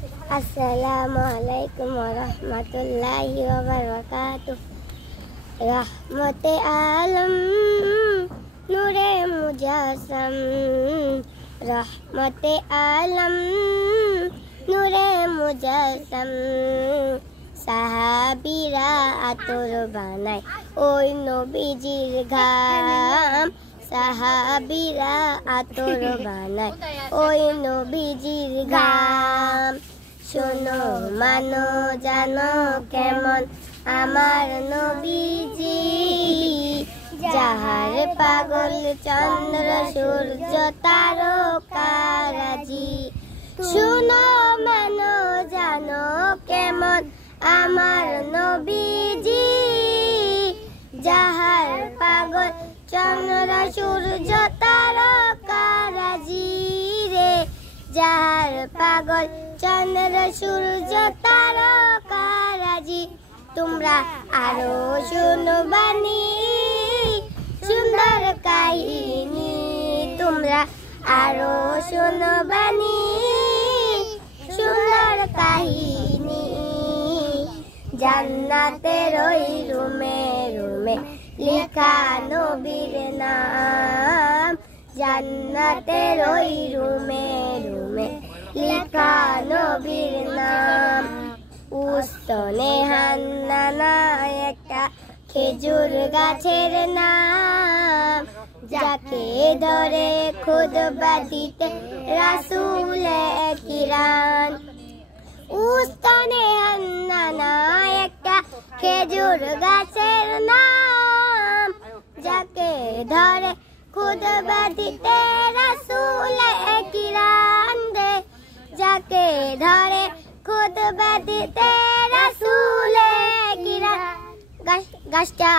Assalamualaikum warahmatullahi wabarakatuh. Rahmate alam nure mujassam, rahmate alam nure mujassam, সাহাবীরা আতর বানায় ওই নবীজির ঘাম, সাহাবীরা আতর বানায় ওই নবীজির ঘাম। শোনো মানো জানো কেমন আমার নবীজি, যাহার পাগল চন্দ্র সূর্য তারকারাজি। শোনো মানো জানো কেমন আমার নবীজি, যাহার পাগল চন্দ্র সূর্য তারকারাজি রে, যাহার পাগল চন্দ্র সূর্য তারকারাজি। তোমরা আরো শুনবানি সুন্দর কাহিনী, তোমরা আরো শুনবানি সুন্দর কাহিনী। জান্নাতের ওই রুমে রুমে লেখা নবীর নাম, জান্নাতের ওই রুমে রুমে লেখা নবীর নাম। উস্তনে হান্নানা একটা খেজুর গাছের নাম, যাকে ধরে খুতবা দিতে রাসূলে কিরাম। উস্তনে হান্নানা একটা খেজুর গাছের নাম, যাকে ধরে খুতবা দিতে রাসূলে কিরাম রে, যাকে ধরে খুতবা দিতে রাসূলে কিরাম। গাছটা